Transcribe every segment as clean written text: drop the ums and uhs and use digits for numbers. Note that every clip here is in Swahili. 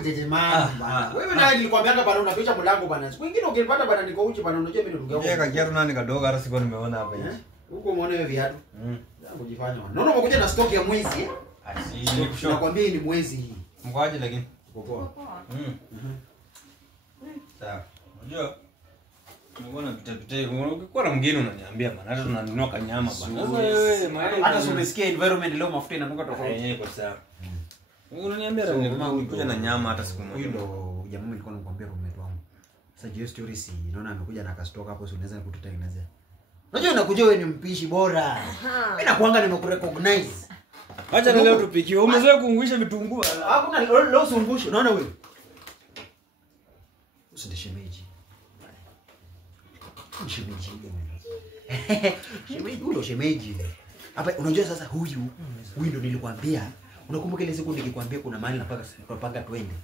Jejemani bana. Wewe nani nilikwambianga bana unapisha mlango bana. Siku nyingine ukipata bana niko uchi bana unajua mimi ndugu yangu. Yeye kakiatu nani kadogo hata siko nimeona hapa hivi. Huko umeona hiyo viatu? Yangu jifanya bana. Naona umekuja na stock ya mwezi. Asi. Nakwambia ni mwezi hii. Mkwaje lakini? Poa. Sawa. Unajua unaona pita ukikuwa na mgeni unaniambia bana hata tunanunua kanyama bana. Sasa wewe hata si umesikia environment leo mafuta inanuka tofauti. Kwa sawa. Unaniambia kama ukikuja na nyama hata siku moja. Huyu ndo jamaa nilikuwa nakwambia roommate wangu. Sasa hiyo story si naona amekuja na kastoka hapo, si unaweza kututengenezea. Unajua unakuja wewe ni mpishi bora. Mimi nakuanga nimekurecognize. Acha na leo tupikiwe. Umezoea kuungusha vitunguu. Hakuna leo usungushe. Unaona wewe? Usindishemeji. Shemeji gani? Shemeji huyo shemeji. Hapa unajua sasa huyu ndo nilikwambia. Unakumbuka ile siku nikikwambia kuna mahali napanga twende.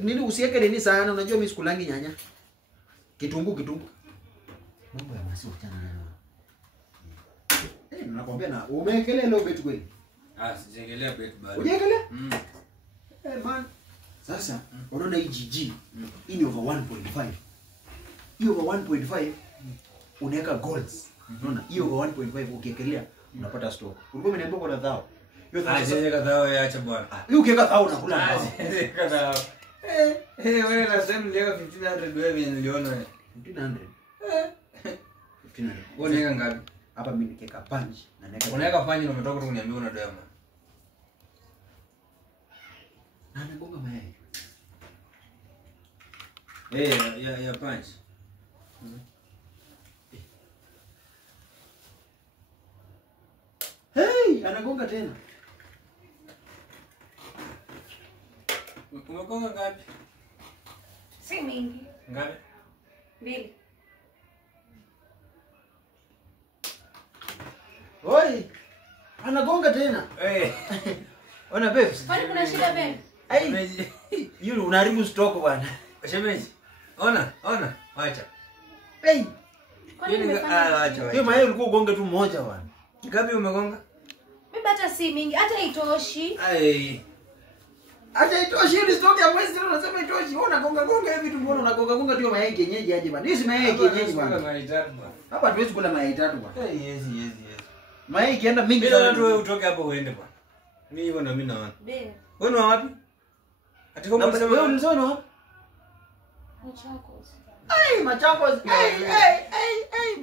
Nini usiweke nini sana, unajua mimi sikulangi nyanya. Kitunguu. Mambo ya masi uchana nayo. Nakwambia na umeekelea leo bet kweli? Sijegelea bet bado. Ujegelea? Man. Sasa unaona hii GG hii ni over 1.5. Hii over 1.5 unaweka golds. Unaona? Hii over 1.5 ukiekelea unapata stock. Ulikuwa umeniambia kwa dhao. Hiyo dhao yaacha bwana. Hii ukiweka dhao unakula dhao. Dhao. Wewe unasema niliweka 1500 wewe niliona 1500. 1500. Unaweka ngapi? Hapa mimi nikiweka punch na naweka. Unaweka punch na umetoka kuniambia una doa man. Na nagonga mayai. Ya punch. Hey, anagonga tena. Umegonga ngapi? Si mingi. Ngapi? 2. Oi. Anagonga tena. Ona babes. Kwani kuna shida Ben? Yule unaharibu stock bwana. Shemeji. Ona. Acha. Kwani nimefanya? Acha. Hiyo mayai ulikuwa ugonge tu mmoja bwana. Ngapi umegonga? Mimi hata si mingi, hata itoshi. Hata itoshi ile stock ya mwezi unasema itoshi. Wewe unagonga hivi tu, mbona unagonga tu mayai kienyeji aje bwana? Hizi mayai kienyeji bwana. Hapa tuwezi kula mayai 3 bwana. Yes. Mayai kienda mingi sana. Bila wewe utoke hapo uende bwana. Mimi hivyo na mimi naona. Ben. Wewe ni wapi? Ati kama unasema wewe unasema wapi? Machakos. Machakos.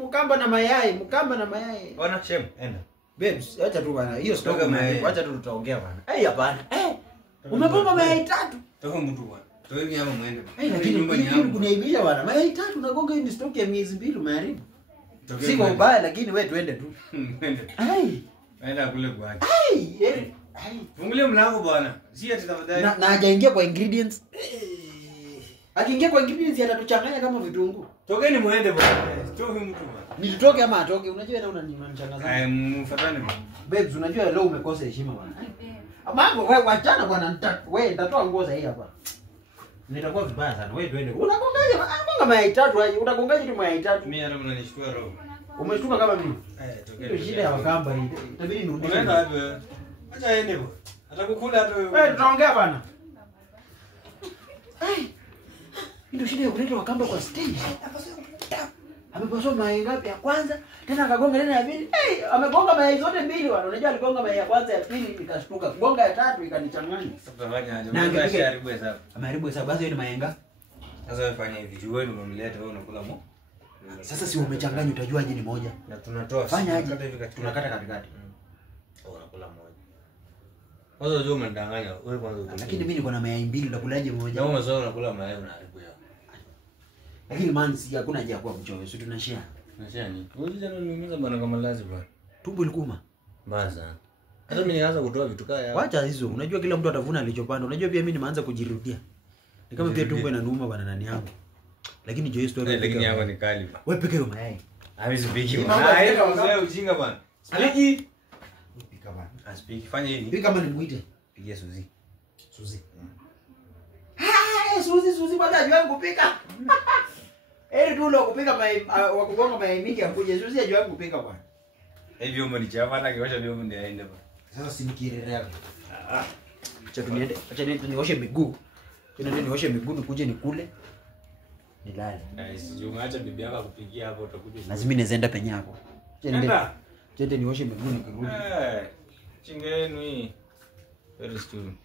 Mkamba na mayai. Ona shem, enda. Babes, acha tu bwana. Hiyo stock acha tu tutaongea bwana. Hapana. Umepomba mayai 3. Toka mtu bwana. Toka hivi hapa muende. Lakini nyumbani yangu kuniaibisha bwana. Mayai 3 unagonga hii stock ya miezi 2 umeharibu. Siko mbaya lakini wewe tuende tu. Enda kule kwake. Fungulia mlango bwana. Si ati tafadhali. Na hajaingia kwa ingredients. Akiingia kwa ingredients atatuchanganya kama vitunguu. Tokeni muende bwana. Toki mtu bwana. Nilitoke ama atoke? Unajua na unanichanganya. Mfuatane bwana. Babes, unajua leo umekosa heshima bwana. Mambo wewe wachana bwana, wewe nitatoa nguo za hii hapa. Nitakuwa vibaya sana. Wewe twende. Unagongaje? Anagonga mayai 3 aje. Utagongaje tu mayai 3? Mimi hata mnanishtua roho. Umeshtuka kama mimi? Tokeni. Shida ya wakamba hii. Itabidi nirudishe. Unaenda wapi wewe? Acha aende bwana. Atakukula hata wewe. Wewe tunaongea bwana. Ndio shida ya kuleta wakamba kwa stage. Amepaswa mayai ngapi ya kwanza? Tena akagonga tena ya pili. Amegonga mayai zote mbili bwana. Unajua aligonga mayai ya kwanza ya pili nikashtuka. Gonga ya 3 ikanichanganya. Sasa fanya aje? Mimi haribu hesabu. Ameharibu hesabu. Basi hiyo ni mayai ngapi? Sasa wewe fanya hivi. Juu wewe unamleta wewe unakula mo. Sasa si umechanganya utajuaje ni moja? Na tunatoa. Fanya aje? Tunakata katikati. Unakula moja. Kwanza unajua umedanganya. Wewe kwanza utakula. Lakini mimi niko na mayai 2 utakulaje moja? Na wewe unakula mayai unaharibu yao. Lakini man si hakuna haja ya kuwa mchoyo. Sisi tunashare. Tunashare nini? Wewe jana unaniumiza bwana kama lazima. Tumbo ilikuuma. Mbaya. Hata mimi nikaanza kutoa vitu kaya hapo. Wacha hizo. Unajua kila mtu atavuna alichopanda. Unajua pia mimi nimeanza kujirudia. Ni kama pia tumbo inaniuma bwana nani yangu. Lakini jo story lakini yako ni kali bwana. Wewe peke yako mayai. Hawezi piki bwana. Hayo mzee ujinga bwana. Spiki. Pika bwana. Aspiki fanya hivi. Pika kama nimuite. Pigia Suzi. Suzi. Suzi bwana ajua kupika. Tu lo kupika wa kugonga mayai mingi akuje. Suzi ajua kupika bwana. Hivi vyombo ni chapa na kiosha vyombo ndio aende bwana. Sasa sinikirelea. Acha niende nioshe miguu. Niende nioshe miguu nikuje nikule. Nilale. Sijungacha bibi yako kupigia hapo utakuja. Lazima niende penye hapo. Niende nioshe miguu nikirudi. Chingeni. Very stupid.